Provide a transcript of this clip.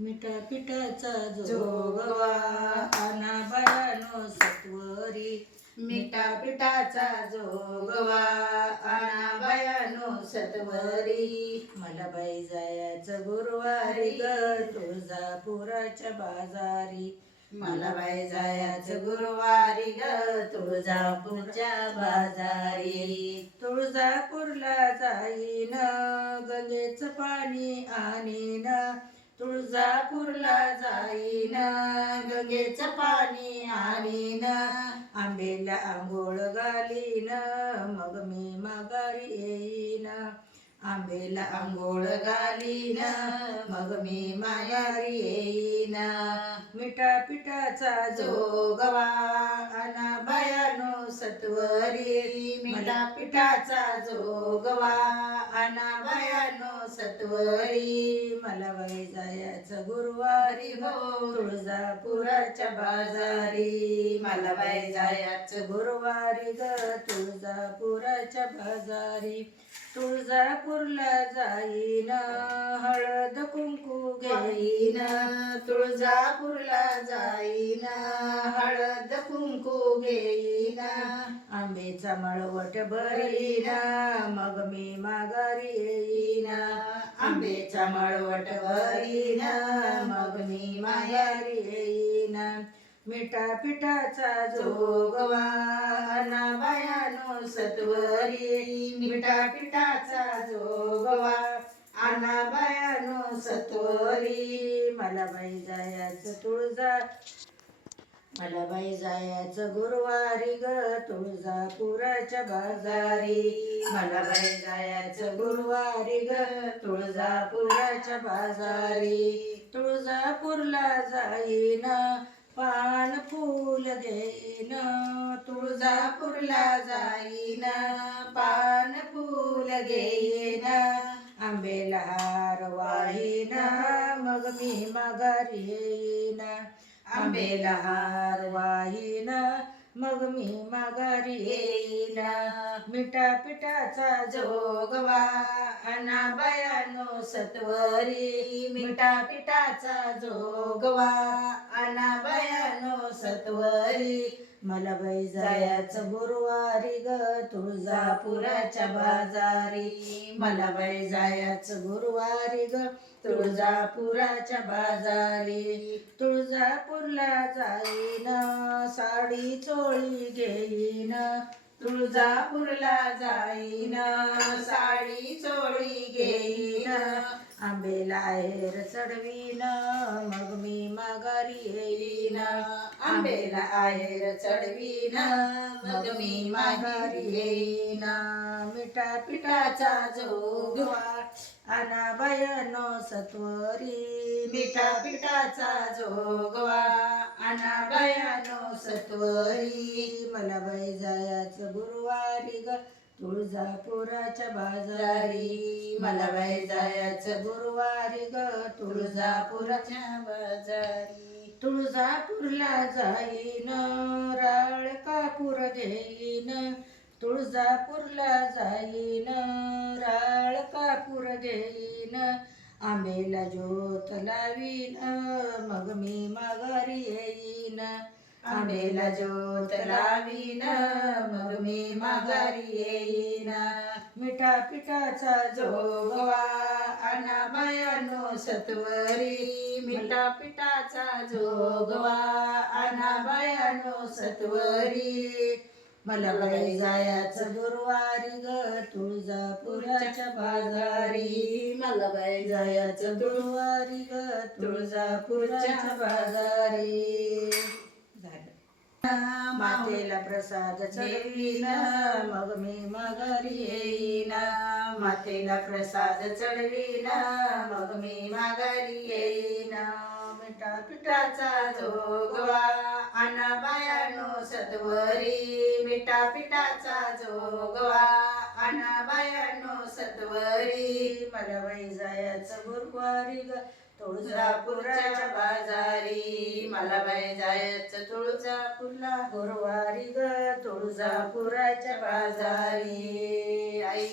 मिठा पिठाचा जोगवा आना बायानो सत्वरी. मिठा पिठाचा जोगवा आना बायानो सत्वरी. मला बाई जायाचं गुरुवारी ग तुळजापुराच्या बाजारी. मला बाई जायाचं गुरुवारी ग तुळजापूरच्या बाजारी. तुळजापूरला जाईन गंगेचं पाणी आणीन. तुळजापूरला जाईन गंगेचं पाणी आणीन आंबेला आंघोळ घालीन मग मी माघारी येईन. आंबेला आंघोळ घालीन मग मी माघारी येईन. मिठा पिठाचा जोगवा आना बायानो सत्वरी. मिठा पिठाचा जोगवा आना बायानो सत्वरी मला बाई जायचं गुरुवारी हो तुळजापुराच्या बाजारी. मला बाई जायचं गुरुवारी ग तुळजापुराच्या बाजारी. तुळजापूरला जाईन हळद कुंकू घेईन. तुळजापूरला जाईन हळद कुंकू घेईन. आंबेचा मळवट भरीन मग मी माघारी येईन. आंबेचा मळवट भरीन मग मी माघारी येईन. मिठा पिठाचा जोगवा सत्वरी मिठा पिठाचा जोगवा आना बायानो सत्वरी. मला बाई जायाचं तुळजा मला बाई जायाचं गुरुवारी ग तुळजापुराच्या बाजारी. मला बाई जायाचं गुरुवारी ग तुळजापुराच्या बाजारी. तुळजापूरला जाईन पान फूल घेईन फुला जाईन पान फुल घेईन आंबेला हार वाहीन मग मी माघारी येईन. आंबेला हार वाहीन मग मी माघारी येईन. मिठा पिठाचा जोगवा अना बयानो सत्वरी. मिठा पिठाचा जोगवा अना बयानो सत्वरी. मला बाई जायचं गुरुवारी ग तुळजापुराच्या बाजारी. मला बाई जायचं गुरुवारी ग तुळजापुराच्या बाजारी. तुळजापूरला जाईन साडी चोळी घेईन. तुळजापूरला जाईन साडी चोळी घेईन. आंबेला चढवीन मग आंबेला आहेर चढवीन मग मी माघारी येईन मिठा पिठाचा जोगवा आना बयानो सत्वरी मिठा पिठाचा जोगवा आना बयानो सत्वरी मला बाई गुरुवारी ग तुळजापुराच्या बाजारी. मला बाई गुरुवारी ग तुळजापुराच्या बाजारी. तुळजापूरला जाईन राळ कापूर घेईन तुळजापूरला जाईन राळ कापूर घेईन आंबेला ज्योत लावीन मग मी माघारी येईन. आंबेला ज्योत लावीन मग मी माघारी येईन. मिठा पिठाचा जोगवा अनाबायानो सत्वरी. मिठा पिठाचा जोगवा आना बायानो सत्वरी. मला बाई जायाचं गुरुवारी ग तुळजापुराच्या बाजारी. मला बाई जायाचं गुरुवारी ग तुळजापुराच्या बाजारी. मातेला प्रसाद चढवीन मग मी माघारी येईन. मातेला प्रसाद चढवीन. मग मी माघारी येईन. मिठा पिठाचा जोगवा आना बायानो सत्वरी. मिठा पिठाचा जोगवा आना बायानो सत्वरी. मला बाई जायचं गुरुवारी ग तुळजापुराच्या बाजारी मला बाई जायचं तुळजापूरला. गुरुवारी ग तुळजापुराच्या बाजारी. आई